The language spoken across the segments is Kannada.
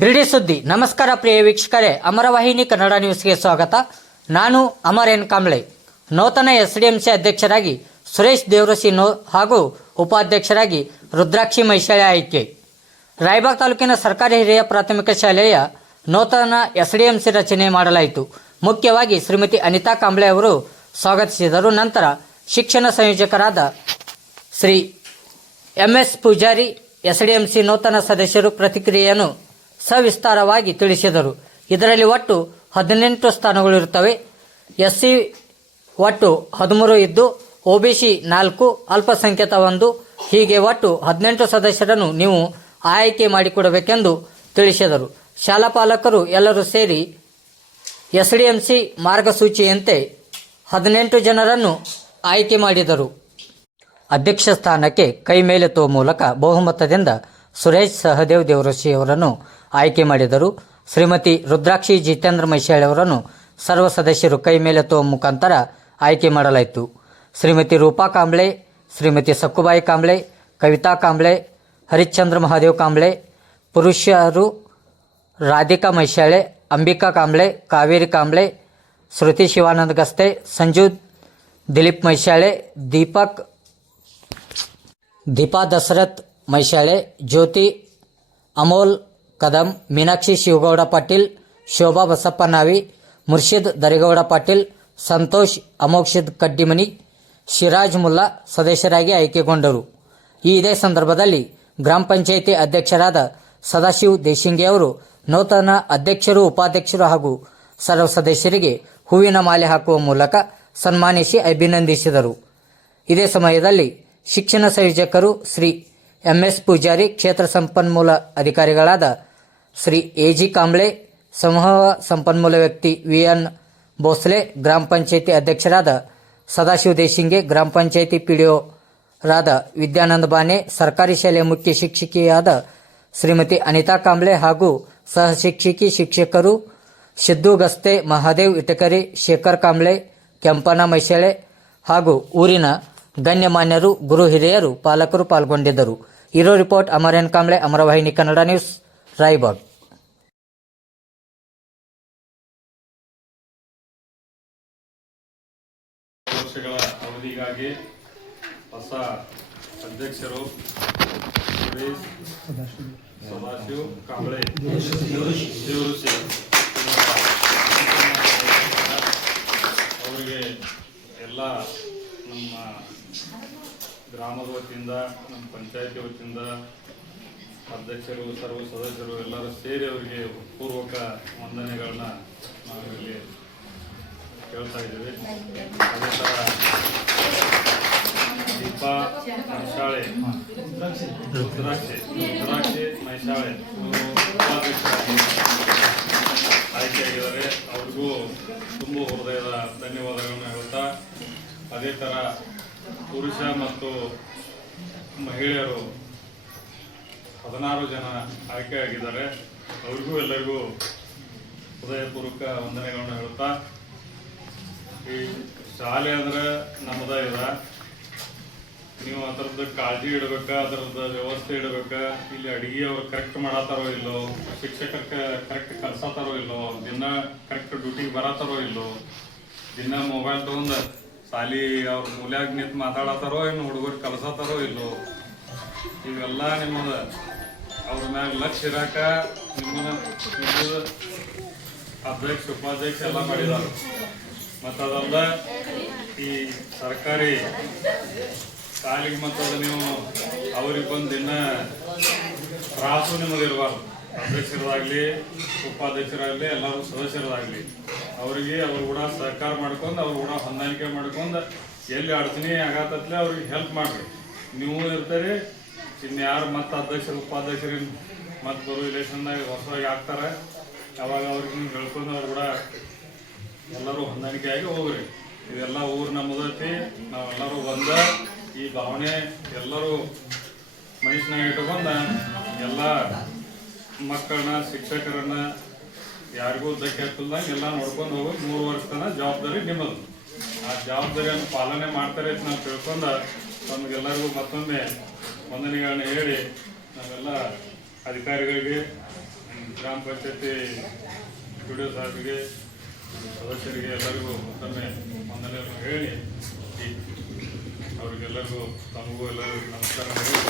ಬಿಡಿ ಸುದ್ದಿ. ನಮಸ್ಕಾರ ಪ್ರಿಯ ವೀಕ್ಷಕರೇ. ಅಮರವಾಹಿನಿ ಕನ್ನಡ ನ್ಯೂಸ್ಗೆ ಸ್ವಾಗತ. ನಾನು ಅಮರ್ ಎನ್ ಕಾಂಬ್ಳೆ ನೂತನ ಎಸ್ಡಿಎಂಸಿ ಅಧ್ಯಕ್ಷರಾಗಿ ಸುರೇಶ್ ದೇವರಸಿ ನೋ ಹಾಗೂ ಉಪಾಧ್ಯಕ್ಷರಾಗಿ ರುದ್ರಾಕ್ಷಿ ಮೈಶಾಳೆ ಆಯ್ಕೆ. ರಾಯಬಾಗ್ ತಾಲೂಕಿನ ಸರ್ಕಾರಿ ಹಿರಿಯ ಪ್ರಾಥಮಿಕ ಶಾಲೆಯ ನೂತನ ಎಸ್ಡಿಎಂಸಿ ರಚನೆ ಮಾಡಲಾಯಿತು. ಮುಖ್ಯವಾಗಿ ಶ್ರೀಮತಿ ಅನಿತಾ ಕಾಂಬ್ಳೆ ಅವರು ಸ್ವಾಗತಿಸಿದರು. ನಂತರ ಶಿಕ್ಷಣ ಸಂಯೋಜಕರಾದ Shri M S Poojari SDMC ನೂತನ ಸದಸ್ಯರು ಪ್ರತಿಕ್ರಿಯೆಯನ್ನು ಸವಿಸ್ತಾರವಾಗಿ ತಿಳಿಸಿದರು. ಇದರಲ್ಲಿ ಒಟ್ಟು ಹದಿನೆಂಟು ಸ್ಥಾನಗಳಿರುತ್ತವೆ. ಎಸ್ಸಿ ಒಟ್ಟು ಹದಿಮೂರು ಇದ್ದು, ಒಬಿಸಿ ನಾಲ್ಕು, ಅಲ್ಪಸಂಖ್ಯಾತ ಒಂದು. ಹೀಗೆ ಒಟ್ಟು ಹದಿನೆಂಟು ಸದಸ್ಯರನ್ನು ನೀವು ಆಯ್ಕೆ ಮಾಡಿಕೊಡಬೇಕೆಂದು ತಿಳಿಸಿದರು. ಶಾಲಾ ಪಾಲಕರು ಎಲ್ಲರೂ ಸೇರಿ ಎಸ್ಡಿಎಂಸಿ ಮಾರ್ಗಸೂಚಿಯಂತೆ ಹದಿನೆಂಟು ಜನರನ್ನು ಆಯ್ಕೆ ಮಾಡಿದರು. ಅಧ್ಯಕ್ಷ ಸ್ಥಾನಕ್ಕೆ ಕೈ ಮೇಲೆತ್ತುವ ಮೂಲಕ ಬಹುಮತದಿಂದ ಸುರೇಶ್ ಸಹದೇವ್ ದೇವರಶಿ ಅವರನ್ನು ಆಯ್ಕೆ ಮಾಡಿದರು. ಶ್ರೀಮತಿ ರುದ್ರಾಕ್ಷಿ ಜಿತೇಂದ್ರ ಮೈಶಾಳಿ ಅವರನ್ನು ಸರ್ವ ಸದಸ್ಯರು ಕೈ ಮೇಲೆತ್ತುವ ಮುಖಾಂತರ ಆಯ್ಕೆ ಮಾಡಲಾಯಿತು. ಶ್ರೀಮತಿ ರೂಪಾ ಕಾಂಬ್ಳೆ, ಶ್ರೀಮತಿ ಸಕ್ಕುಬಾಯಿ ಕಾಂಬ್ಳೆ, ಕವಿತಾ ಕಾಂಬ್ಳೆ, ಹರಿಶ್ಚಂದ್ರ ಮಹಾದೇವ್ ಕಾಂಬ್ಳೆ, ಪುರುಷರು ರಾಧಿಕಾ ಮೈಶಾಳೆ ಅಂಬಿಕಾ ಕಾಂಬ್ಳೆ, ಕಾವೇರಿ ಕಾಂಬ್ಳೆ, ಶ್ರುತಿ ಶಿವಾನಂದ ಗಸ್ತೆ, ಸಂಜು ದಿಲೀಪ್ ಮೈಶಾಳೆ ದೀಪಕ್, ದೀಪಾ ದಶರಥ್ ಮೈಶಾಳೆ ಜ್ಯೋತಿ ಅಮೋಲ್ ಕದಂ ಮೀನಾಕ್ಷಿ ಶಿವಗೌಡ ಪಾಟೀಲ್ ಶೋಭಾ ಬಸಪ್ಪ ನಾವಿ ಮುರ್ಷಿದ್ ದರಿಗೌಡ ಪಾಟೀಲ್ ಸಂತೋಷ್ ಅಮೋಕ್ಷಿದ್ ಕಡ್ಡಿಮನಿ ಶಿರಾಜ್ ಮುಲ್ಲಾ ಸದಸ್ಯರಾಗಿ ಆಯ್ಕೆಗೊಂಡರು ಈ ಇದೇ ಸಂದರ್ಭದಲ್ಲಿ ಗ್ರಾಮ ಪಂಚಾಯಿತಿ ಅಧ್ಯಕ್ಷರಾದ ಸದಾಶಿವ್ ದೇಶಿಂಗೆ ಅವರು ನೂತನ ಅಧ್ಯಕ್ಷರು ಉಪಾಧ್ಯಕ್ಷರು ಹಾಗೂ ಸರ್ವ ಸದಸ್ಯರಿಗೆ ಹೂವಿನ ಮಾಲೆ ಹಾಕುವ ಮೂಲಕ ಸನ್ಮಾನಿಸಿ ಅಭಿನಂದಿಸಿದರು ಇದೇ ಸಮಯದಲ್ಲಿ ಶಿಕ್ಷಣ ಸಂಯೋಜಕರು ಶ್ರೀ ಎಂಎಸ್ ಪೂಜಾರಿ ಕ್ಷೇತ್ರ ಸಂಪನ್ಮೂಲ ಅಧಿಕಾರಿಗಳಾದ ಶ್ರೀ ಎ ಜಿ ಕಾಂಬ್ಳೆ, ಸಮೂಹ ಸಂಪನ್ಮೂಲ ವ್ಯಕ್ತಿ ವಿ ಎನ್ ಭೋಸ್ಲೆ, ಗ್ರಾಮ ಪಂಚಾಯಿತಿ ಅಧ್ಯಕ್ಷರಾದ ಸದಾಶಿವ ದೇಶಿಂಗೆ, ಗ್ರಾಮ ಪಂಚಾಯಿತಿ ಪಿಡಿಒ ರಾದ ವಿದ್ಯಾನಂದ ಬಾನೆ, ಸರ್ಕಾರಿ ಶಾಲೆಯ ಮುಖ್ಯ ಶಿಕ್ಷಕಿಯಾದ ಶ್ರೀಮತಿ ಅನಿತಾ ಕಾಂಬ್ಳೆ ಹಾಗೂ ಸಹ ಶಿಕ್ಷಕಿ, ಶಿಕ್ಷಕರು ಸಿದ್ದು ಗಸ್ತೆ, ಮಹಾದೇವ್ ಇಟಕರಿ, ಶೇಖರ್ ಕಾಂಬ್ಳೆ ಕೆಂಪನ ಮೈಶಾಳೆ ಹಾಗೂ ಊರಿನ ಗಣ್ಯಮಾನ್ಯರು ಗುರು ಹಿರಿಯರು, ಪಾಲಕರು ಪಾಲ್ಗೊಂಡಿದ್ದರು. ಇರೋ ರಿಪೋರ್ಟ್ ಅಮರೇನ್ ಕಾಂಬ್ಳೆ, ಅಮರವಾಹಿನಿ, ಕನ್ನಡ ನ್ಯೂಸ್. ರಾಯಬಾಗ್ ವರ್ಷಗಳ ಅವಧಿಗಾಗಿ ಹೊಸ ಅಧ್ಯಕ್ಷರು ಸದಾಶಿವ್, ಕಾಂಬಳೆ ಅವರಿಗೆ ಎಲ್ಲ ನಮ್ಮ ಗ್ರಾಮದ ವತಿಯಿಂದ, ನಮ್ಮ ಪಂಚಾಯತಿ ವತಿಯಿಂದ ಅಧ್ಯಕ್ಷರು ಸರ್ವ ಸದಸ್ಯರು ಎಲ್ಲರೂ ಸೇರಿ ಅವರಿಗೆ ಪೂರ್ವಕ ವಂದನೆಗಳನ್ನ ನಾವು ಇಲ್ಲಿ ಕೇಳ್ತಾ ಇದ್ದೀವಿ. ಅದೇ ಥರ ದೀಪಾ ಮೈಶಾಳೆ ರುದ್ರಾಕ್ಷಿ ರುದ್ರಾಕ್ಷಿ ಇವರು ಉಪಾಧ್ಯಕ್ಷರಾಗಿ ಆಯ್ಕೆಯಾಗಿದ್ದಾರೆ. ಅವ್ರಿಗೂ ತುಂಬ ಹೃದಯದ ಧನ್ಯವಾದಗಳನ್ನು ಹೇಳ್ತಾ, ಅದೇ ಥರ ಪುರುಷ ಮತ್ತು ಮಹಿಳೆಯರು ಹದಿನಾರು ಜನ ಆಯ್ಕೆ ಆಗಿದ್ದಾರೆ ಅವ್ರಿಗೂ ಎಲ್ಲರಿಗೂ ಹೃದಯಪೂರ್ವಕ ವಂದನೆಗಳನ್ನು ಹೇಳ್ತಾ ಈ ಶಾಲೆ ಅಂದ್ರೆ ನಮ್ಮದ ಇದ. ನೀವು ಅದರದ್ದು ಕಾಳಜಿ ಇಡ್ಬೇಕ ಅದರದ್ದು ವ್ಯವಸ್ಥೆ ಇಡ್ಬೇಕ? ಇಲ್ಲಿ ಅಡಿಗೆ ಅವ್ರು ಕರೆಕ್ಟ್ ಮಾಡತ್ತಾರೋ ಇಲ್ಲೋ ಶಿಕ್ಷಕರು ಕರೆಕ್ಟ್ ಕಲ್ಸತ್ತಾರೋ ಇಲ್ಲೋ, ದಿನ ಕರೆಕ್ಟ್ ಡ್ಯೂಟಿಗೆ ಬರತ್ತಾರೋ ಇಲ್ಲೋ, ದಿನ ಮೊಬೈಲ್ ತೊಗೊಂಡು ಶಾಲಿ ಅವ್ರ ಮೂಲ್ಯಾಗ ನಿಂತು ಮಾತಾಡತ್ತಾರೋ ಏನು ಹುಡುಗರು ಕಲ್ಸತ್ತಾರೋ ಇಲ್ಲೋ, ಇವೆಲ್ಲ ನಿಮ್ಮದ ಅವ್ರ ಮ್ಯಾಗ ಲಕ್ಷ ಇರಾಕ ಅಧ್ಯಕ್ಷ, ಉಪಾಧ್ಯಕ್ಷ ಎಲ್ಲ ಮಾಡಿದಾರೆ. ಮತ್ತು ಅದಲ್ಲ ಈ ಸರ್ಕಾರಿ ಸಾಲಿಗೆ ಮತ್ತದ ನೀವು ಅವ್ರಿಗೆ ಬಂದು ದಿನ ತ್ರಾಸು ನಿಮಗೆ ಇರಬಾರ್ದು. ಅಧ್ಯಕ್ಷರಾಗಲಿ ಉಪಾಧ್ಯಕ್ಷರಾಗಲಿ, ಎಲ್ಲರೂ ಸದಸ್ಯರಾಗಲಿ ಅವರಿಗೆ ಅವ್ರು ಕೂಡ ಸಹಕಾರ ಮಾಡ್ಕೊಂಡು ಅವ್ರು ಕೂಡ ಹೊಂದಾಣಿಕೆ ಮಾಡ್ಕೊಂಡು ಎಲ್ಲಿ ಅಡಚಣೆ ಆಗತ್ತಲೇ ಅವ್ರಿಗೆ ಹೆಲ್ಪ್ ಮಾಡ್ರಿ. ನೀವು ಇರ್ತಾರೆ ಇನ್ನು ಯಾರು ಮತ್ತೆ ಅಧ್ಯಕ್ಷರು, ಉಪಾಧ್ಯಕ್ಷರು ಮತ್ತೆ ಬರೋ ಇಲೆಕ್ಷನ್ದಾಗ ಹೊಸದಾಗಿ ಆಗ್ತಾರೆ. ಅವಾಗ ಅವ್ರಿಗೆ ಹೇಳ್ಕೊಂಡು ಅವ್ರು ಕೂಡ ಎಲ್ಲರೂ ಹೊಂದಾಣಿಕೆಯಾಗಿ ಹೋಗ್ರಿ. ಇದೆಲ್ಲ ಊರು ನಮ್ಮದೈತಿ ನಾವೆಲ್ಲರೂ ಬಂದ ಈ ಭಾವನೆ ಎಲ್ಲರೂ ಮನುಷ್ಯನಾಗ ಇಟ್ಕೊಂಡ ಎಲ್ಲ ಮಕ್ಕಳನ್ನ, ಶಿಕ್ಷಕರನ್ನ ಯಾರಿಗೂ ಧಕ್ಕೆ ಹಾಕಲ್ದಂಗೆ ಎಲ್ಲ ನೋಡ್ಕೊಂಡು ಹೋಗೋದು ಮೂರು ವರ್ಷ ಜವಾಬ್ದಾರಿ ನಿಮ್ಮದು. ಆ ಜವಾಬ್ದಾರಿಯನ್ನು ಪಾಲನೆ ಮಾಡ್ತಾರೆ ಅಂತ ನಾವು ತಿಳ್ಕೊಂಡ ತಮಗೆಲ್ಲರಿಗೂ ಮತ್ತೊಮ್ಮೆ ವಂದನೆಗಳನ್ನ ಹೇಳಿ ನಾವೆಲ್ಲ ಅಧಿಕಾರಿಗಳಿಗೆ ಗ್ರಾಮ ಪಂಚಾಯತಿ ಡಿ ಒ ಸಾಹೇಬಿಗೆ ಸದಸ್ಯರಿಗೆ ಎಲ್ಲರಿಗೂ ಮತ್ತೊಮ್ಮೆ ವಂದನೆಯನ್ನು ಹೇಳಿ ಅವ್ರಿಗೆಲ್ಲರಿಗೂ, ತಮಗೂ ಎಲ್ಲರಿಗೂ ನಮಸ್ಕಾರ ಹೇಳಿ.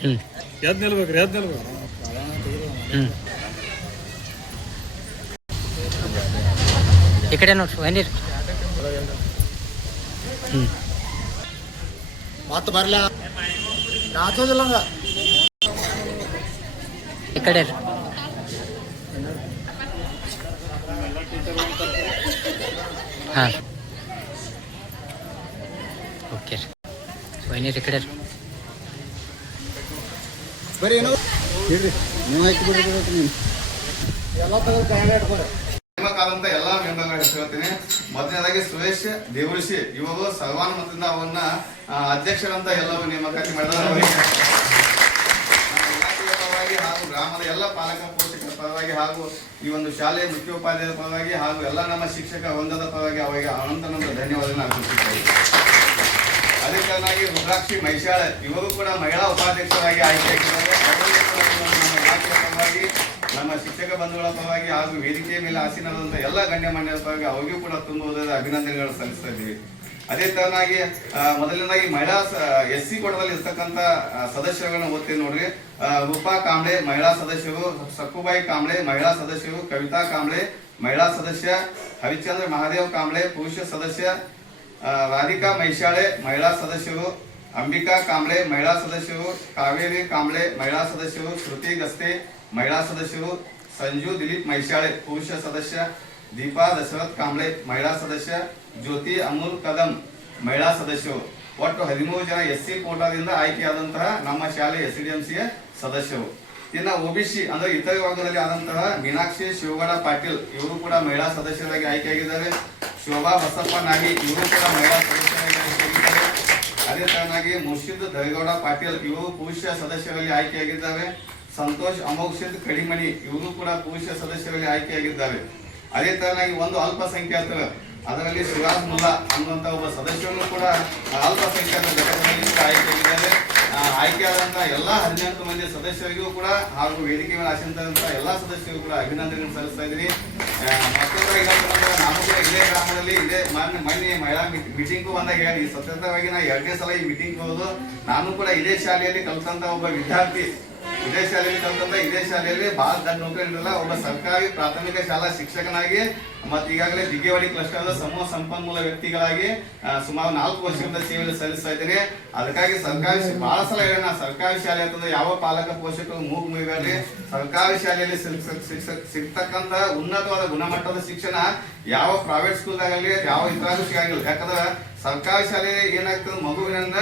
ಹ್ಞೂ ಎದ್ದು ನಿಲ್ಬೇಕ್ರಿ ಎದ್ದು ನಿಲ್ಬೇಕು ಹ್ಞೂ ಈ ಕಡೆ ನೋಡ್ರಿ ಬನ್ನಿರಿ ಹ್ಞೂ ಮತ್ತೆ ಬರಲ್ಲ ಹಂಗ. ಈ ಕಡೆ ರೀ ಹಾಂ. ಓಕೆ. ರೀ ಬನ್ನಿರಿ ಈ ಕಡೆ ರೀ ಬರೀ ಏನು ಇಡ್ರಿ ನೀವು ಹಾಕಿ ಎಲ್ಲ ತೆಗೆದು ಕೈಯಾಗ ನೇಮಕಾದಂತ ಎಲ್ಲಾ ಮೆಂಬರ್ಗಳ ಹೆಸರು ಹೇಳ್ತೀನಿ. ಮೊದಲನೇದಾಗಿ ಸುರೇಶ್ ದೇವರಿಸಿ ಇವರು ಸರ್ವಾನುಮತದಿಂದ ಅವನ್ನ ಆ, ಅಧ್ಯಕ್ಷರಂತ ಎಲ್ಲವೂ ನೇಮಕಾತಿ ಮಾಡಿದ್ದಾರೆ. ಅವರಿಗೆ ಇಲಾಖೆಯ ಪರವಾಗಿ ಹಾಗೂ ಗ್ರಾಮದ ಎಲ್ಲ ಪಾಲಕ ಪೋಷಕರ ಪರವಾಗಿ ಹಾಗೂ ಈ ಒಂದು ಶಾಲೆಯ ಮುಖ್ಯೋಪಾಧ್ಯಾಯರ ಪರವಾಗಿ ಹಾಗೂ ಎಲ್ಲ ನಮ್ಮ ಶಿಕ್ಷಕ ವೃಂದದ ಪರವಾಗಿ ಅವರಿಗೆ ಅನಂತನಂತ ಧನ್ಯವಾದಗಳನ್ನು ಅರ್ಪಿಸುತ್ತೇವೆ. ಅದೇ ಕಾರಣವಾಗಿ ರುದ್ರಾಕ್ಷಿ ಮೈಶಾಳ ಇವರು ಕೂಡ ಮಹಿಳಾ ಉಪಾಧ್ಯಕ್ಷರಾಗಿ ಆಯ್ಕೆಯಾಗಿದ್ದಾರೆ ನಮ್ಮ ಶಿಕ್ಷಕ ಬಂಧುಗಳ ಪರವಾಗಿ ಹಾಗೂ ವೇದಿಕೆಯ ಮೇಲೆ ಆಸೀನರಾದಂಥ ಎಲ್ಲ ಗಣ್ಯಮಾನ್ಯರ ಪರವಾಗಿ ಅವರಿಗೂ ಕೂಡ ತುಂಬ ಹೃದಯದ ಅಭಿನಂದನೆಗಳು ಸಲ್ಲಿಸ್ತಾ ಇದ್ದೀವಿ. ಅದೇ ತರನಾಗಿ ಮೊದಲನೇದಾಗಿ ಮಹಿಳಾ ಎಸ್ ಸಿ ಕೋಟದಲ್ಲಿ ಇರ್ತಕ್ಕಂಥ ಸದಸ್ಯರುಗಳನ್ನ ಓದ್ತೀನಿ ನೋಡ್ರಿ. ರೂಪಾ ಕಾಂಬ್ಳೆ, ಮಹಿಳಾ ಸದಸ್ಯರು, ಸಕ್ಕುಬಾಯಿ ಕಾಂಬ್ಳೆ, ಮಹಿಳಾ ಸದಸ್ಯರು, ಕವಿತಾ ಕಾಂಬ್ಳೆ, ಮಹಿಳಾ ಸದಸ್ಯ, ಹರಿಚಂದ್ರ ಮಹಾದೇವ್ ಕಾಂಬ್ಳೆ, ಪುರುಷ ಸದಸ್ಯ ರಾಧಿಕಾ ಮೈಶಾಳೆ, ಮಹಿಳಾ ಸದಸ್ಯರು, ಅಂಬಿಕಾ ಕಾಂಬ್ಳೆ, ಮಹಿಳಾ ಸದಸ್ಯರು, ಕಾವೇರಿ ಕಾಂಬ್ಳೆ, ಮಹಿಳಾ ಸದಸ್ಯರು, ಶ್ರುತಿ ಗಸ್ತೆ, ಮಹಿಳಾ ಸದಸ್ಯರು, ಸಂಜು ದಿಲೀಪ್ ಮೈಶಾಳೆ, ಪುರುಷ ಸದಸ್ಯ, ದೀಪಾ ದಶರಥ್ ಕಾಂಬ್ಳೆ, ಮಹಿಳಾ ಸದಸ್ಯ, ಜ್ಯೋತಿ ಅಮೂಲ್ ಕದಂ, ಮಹಿಳಾ ಸದಸ್ಯರು. ಒಟ್ಟು ಹದಿಮೂರು ಜನ ಎಸ್ ಸಿ ಕೋಟಾದಿಂದ ಆಯ್ಕೆಯಾದಂತಹ ನಮ್ಮ ಶಾಲೆ ಎಸ್ ಡಿ ಎಂ ಸಿಯ ಸದಸ್ಯರು. ಇನ್ನ ಒಬಿಸಿ ಅಂದ್ರೆ ಇತರ ವರ್ಗದಲ್ಲಿ ಆದಂತಹ ಮೀನಾಕ್ಷಿ, ಶಿವಗೌಡ, ಪಾಟೀಲ್, ಇವರು ಕೂಡ ಮಹಿಳಾ ಸದಸ್ಯರಾಗಿ ಆಯ್ಕೆಯಾಗಿದ್ದಾರೆ. ಶೋಭಾ ಬಸಪ್ಪ ನಾಗಿ ಇವರು ಕೂಡ ಮಹಿಳಾ ಸದಸ್ಯರಾಗಿ ಆಯ್ಕೆಯಾಗಿದ್ದಾರೆ. ಅದೇ ತರನಾಗಿ ಮುರ್ಷಿದ್ ದರೇಗೌಡ ಪಾಟೀಲ್ ಇವರು ಪುರುಷ ಸದಸ್ಯರಲ್ಲಿ ಆಯ್ಕೆಯಾಗಿದ್ದಾರೆ. ಸಂತೋಷ್ ಅಮೋಕ್ಷಿತ್ ಕಡಿಮಣಿ ಇವರು ಕೂಡ ಪುರುಷ ಸದಸ್ಯರಲ್ಲಿ ಆಯ್ಕೆಯಾಗಿದ್ದಾರೆ. ಅದೇ ತರನಾಗಿ ಒಂದು ಅಲ್ಪಸಂಖ್ಯಾತರು ಅದರಲ್ಲಿ ಸಿರಾಜ್ ಮುಲ್ಲಾ ಅನ್ನುವಂತ ಒಬ್ಬ ಸದಸ್ಯರು ಕೂಡ ಅಲ್ಪಸಂಖ್ಯಾತ ಘಟಕದಲ್ಲಿ ಆಯ್ಕೆಯಾಗಿದ್ದಾರೆ. ಆ, ಎಲ್ಲ ಹದಿನೆಂಟು ಮಂದಿ ಸದಸ್ಯರಿಗೂ ಕೂಡ ಹಾಗೂ ವೇದಿಕೆ ಮೇಲೆ ಆಸೀನರಾದಂತಹ ಎಲ್ಲಾ ಸದಸ್ಯರಿಗೂ ಕೂಡ ಅಭಿನಂದನೆ ಸಲ್ಲಿಸ್ತಾ ಇದ್ದೀನಿ. ಆ, ನಾನು ಕೂಡ ಇದೇ ಗ್ರಾಮದಲ್ಲಿ ಇದೇ ಮಾನ್ಯ ಮೊನ್ನೆ ಮಹಿಳಾ ಮೀಟಿಂಗು ಬಂದಾಗ ಹೇಳಿ ಸತತವಾಗಿ ನಾ ಎರಡನೇ ಸಲ ಈ ಮೀಟಿಂಗ್ ಹೋಗೋದು. ನಾನು ಕೂಡ ಇದೇ ಶಾಲೆಯಲ್ಲಿ ಕಲಿತಂತ ಒಬ್ಬ ವಿದ್ಯಾರ್ಥಿ ಇದೇ ಶಾಲೆಯಲ್ಲಿ ಕಲಿತಂತ ಇದೇ ಶಾಲೆಯಲ್ಲಿ ಬಹಳ ದೊಡ್ಡ ನೌಕರಿ ಇರಲಿಲ್ಲ ಒಬ್ಬ ಸರ್ಕಾರಿ ಪ್ರಾಥಮಿಕ ಶಾಲಾ ಶಿಕ್ಷಕನಾಗಿ, ಮತ್ತು ಈಗಾಗಲೇ ದಿಗ್ಗೇವಾಡಿ ಕ್ಲಸ್ಟರ್ದ ಸಮೂಹ ಸಂಪನ್ಮೂಲ ವ್ಯಕ್ತಿಗಳಾಗಿ ಸುಮಾರು ನಾಲ್ಕು ವರ್ಷದಿಂದ ಸೇವೆ ಸಲ್ಲಿಸ್ತಾ ಇದ್ದೇನೆ ಅದಕ್ಕಾಗಿ ಸರ್ಕಾರಿ ಬಹಳ ಸಲ ಹೇಳೋಣ, ಸರ್ಕಾರಿ ಶಾಲೆ ಅಂತಂದ್ರೆ ಯಾವ ಪಾಲಕ ಪೋಷಕರು ಮೂಗು ಮುಗಿಬೇಡ್ರಿ ಸರ್ಕಾರಿ ಶಾಲೆಯಲ್ಲಿ ಸಿಗ್ತಕ್ಕಂಥ ಉನ್ನತವಾದ ಗುಣಮಟ್ಟದ ಶಿಕ್ಷಣ ಯಾವ ಪ್ರೈವೇಟ್ ಸ್ಕೂಲ್ದಾಗಲಿ ಯಾವ ಇದ್ರಾಗೂ ಸಿಗಂಗಿಲ್ಲ ಯಾಕಂದ್ರೆ ಸರ್ಕಾರಿ ಶಾಲೆ ಏನಾಗ್ತದೆ, ಮಗುವಿನಿಂದ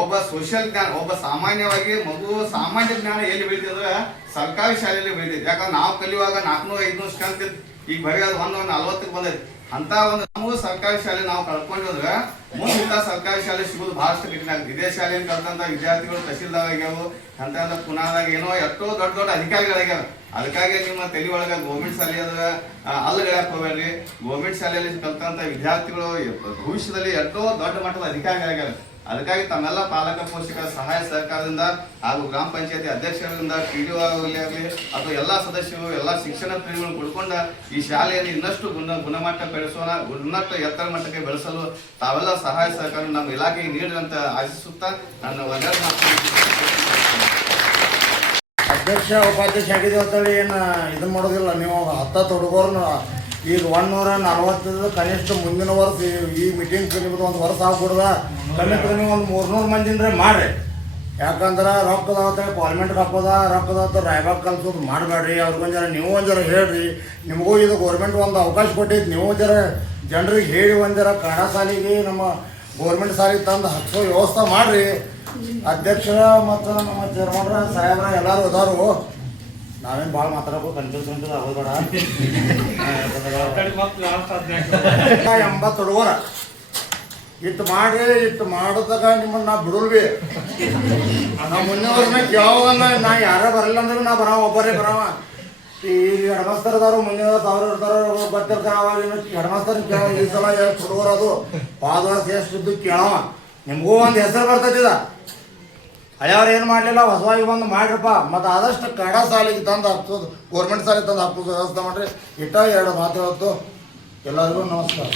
ಒಬ್ಬ ಸೋಷಿಯಲ್ ಜ್ಞಾನ, ಒಬ್ಬ ಸಾಮಾನ್ಯವಾಗಿ ಮಗು ಸಾಮಾನ್ಯ ಜ್ಞಾನ ಎಲ್ಲಿ ಬೆಳಿತದೆ? ಸರ್ಕಾರಿ ಶಾಲೆಯಲ್ಲಿ ಬೆಳಿತೈತಿ. ಯಾಕಂದ್ರೆ ನಾವು ಕಲಿಯುವಾಗ ನಾಲ್ಕುನೂರ ಐದ್ನೂರು ಸ್ಟ್ರೆಂತ್ ಈಗ ಬರೀ ಅದು ಒಂದು ನಲ್ವತ್ತಕ್ಕೆ ಬಂದೈತಿ. ಅಂತ ಒಂದು ನಮಗೂ ಸರ್ಕಾರಿ ಶಾಲೆ ನಾವು ಕಳ್ಕೊಂಡಿದ್ರೆ ಮುಂದೆ ಇಂಥ ಸರ್ಕಾರಿ ಶಾಲೆ ಸಿಗೋದು ಬಹಳಷ್ಟು ಕಠಿಣ ಆಗುತ್ತೆ. ಇದೇ ಶಾಲೆಯನ್ನು ಕಲ್ತಂತ ವಿದ್ಯಾರ್ಥಿಗಳು ತಹಶೀಲ್ದಾರ್ ಆಗ್ಯಾವು, ಅಂತ ಪುನಾದಾಗ ಏನೋ ಎಷ್ಟೋ ದೊಡ್ಡ ದೊಡ್ಡ ಅಧಿಕಾರಿಗಳಾಗ್ಯಾವ ಅದಕ್ಕಾಗಿ ನಿಮ್ಮ ತಲೆ ಒಳಗೆ ಗೌರ್ಮೆಂಟ್ ಶಾಲೆ ಅದ ಅಲ್ಲಗಳಾಕ್ ಹೋಗ್ಬೇಡ್ರಿ ಗೌರ್ಮೆಂಟ್ ಶಾಲೆಯಲ್ಲಿ ಕಲ್ತಂತ ವಿದ್ಯಾರ್ಥಿಗಳು ಭವಿಷ್ಯದಲ್ಲಿ ಎಷ್ಟೋ ದೊಡ್ಡ ಮಟ್ಟದ ಅಧಿಕಾರಿಗಳಾಗ್ಯಾರ ಅದಕ್ಕಾಗಿ ತಮ್ಮೆಲ್ಲ ಪಾಲಕ ಪೋಷಕರ ಸಹಾಯ ಸಹಕಾರದಿಂದ ಹಾಗೂ ಗ್ರಾಮ ಪಂಚಾಯತಿ ಅಧ್ಯಕ್ಷರಿಂದ ಪಿ ಡಿ ಆಗಲಿ ಆಗಲಿ ಅಥವಾ ಎಲ್ಲ ಸದಸ್ಯರು, ಎಲ್ಲ ಶಿಕ್ಷಣ ಪ್ರೇಮಿಗಳು ಕೊಡ್ಕೊಂಡ ಈ ಶಾಲೆಯನ್ನು ಇನ್ನಷ್ಟು ಗುಣ, ಗುಣಮಟ್ಟ ಬೆಳೆಸೋಣ, ಉನ್ನತ ಎತ್ತರ ಮಟ್ಟಕ್ಕೆ ಬೆಳೆಸಲು ತಾವೆಲ್ಲ ಸಹಾಯ ಸಹಕಾರ ನಮ್ಮ ಇಲಾಖೆಗೆ ನೀಡಿದಂತ ಆಶಿಸುತ್ತಾ ನನ್ನ ಮಾತು ಅಧ್ಯಕ್ಷ, ಉಪಾಧ್ಯಕ್ಷ ಆಗಿದೆ ಅಂತೇಳಿ ಏನು ಇದು ಮಾಡೋದಿಲ್ಲ. ನೀವು ಹತ್ತತ್ತು ಹುಡುಗರನ್ನ ಈಗ ಒನ್ ನೂರ ನಲ್ವತ್ತೈದು ಕನಿಷ್ಠ ಮುಂದಿನ ವರ್ಷ ಈ- ಮೀಟಿಂಗ್ ಒಂದು ವರ್ಷ ಆಗ್ಬಿಡ್ದ? ಕಮ್ಮಿ ಕಮ್ಮಿ ಒಂದು ಮೂರ್ನೂರು ಮಂದಿಂದ್ರೆ ಮಾಡ್ರಿ. ಯಾಕಂದ್ರೆ ರೊಕ್ಕದ ಅಂತೇಳಿ ಪಾರ್ಲಿಮೆಂಟ್ ಹಾಕೋದ ರೊಕ್ಕದ ಅಂತ ರಾಯಬಾಗ್ ಕಲ್ಸೋದು ಮಾಡಬೇಡ್ರಿ ಅವ್ರಿಗೊಂದು ಜರ ನೀವು ಒಂದು ಜರ ಹೇಳ್ರಿ. ನಿಮಗೂ ಇದು ಗೌರ್ಮೆಂಟ್ ಒಂದು ಅವಕಾಶ ಕೊಟ್ಟಿದ್ದು ನೀವು ಜರ ಜನರಿಗೆ ಹೇಳಿ ಒಂದು ಜರ ಕನ್ನಡ ಸಾಲಿಗೆ ನಮ್ಮ ಗೌರ್ಮೆಂಟ್ ಸಾಲಿಗೆ ತಂದು ಹಚ್ಚೋ ವ್ಯವಸ್ಥೆ ಮಾಡ್ರಿ. ಅಧ್ಯಕ್ಷರ ಮತ್ತು ನಮ್ಮ ಚೇರ್ಮನ್ರ ಸಾಹೇಬ್ರ ಎಲ್ಲರೂ ಅದಾರು. ನಾವೇನು ಭಾಳ ಮಾತಾಡಬೇಕು ಕನ್ಫ್ಯೂಸ್ ಅಂತ ಆಗೋದು ಬೇಡ. ಎಂಬತ್ತು ಹುಡುಗರ ಇಟ್ಟು ಮಾಡಿ ಇಟ್ಟು ಮಾಡಿದಾಗ ನಿಮ್ಮನ್ನ ನಾ ಬಿಡಲ್ವಿ. ನಾ ಮುಂದಿನವ್ರನ್ನ ಕೇಳೋದನ್ನ ನಾ ಯಾರೇ ಬರಲ್ಲ ಅಂದ್ರೆ ನಾ ಬರಾವ, ಒಬ್ಬರೇ ಬರಾವ. ಈ ಹೆಡ್ಮಾಸ್ತರ್ದವ್ರು ಮುಂದಿನ ಸಾವಿರ ಇರ್ತಾರ ಬರ್ತಿರ್ತಾರ, ಅವಾಗ ಕೇಳ, ಈ ಸಲ ಎಷ್ಟು ಹುಡುಗರು ಅದು? ಪಾದ ಎಷ್ಟು ಇದ್ದು ಕೇಳವ. ನಿಮಗೂ ಒಂದು ಹೆಸರು ಬರ್ತೈತಿದ ಅಯ್ಯವ್ರ ಏನು ಮಾಡಲಿಲ್ಲ, ಹೊಸವಾಗಿ ಬಂದು ಮಾಡ್ರಪ್ಪ. ಮತ್ತು ಆದಷ್ಟು ಕಡ ಸಾಲಿಗೆ ತಂದು ಹಾಕ್ತದೆ ಗೌರ್ಮೆಂಟ್ ಸಾಲಿಗೆ ತಂದು ಹಾಕ್ತದೆ ವ್ಯವಸ್ಥೆ ಮಾಡ್ರಿ. ಇಟ್ಟ ಎರಡು ಮಾತು ಹೇಳ್ತು ಎಲ್ಲರಿಗೂ ನಮಸ್ಕಾರ.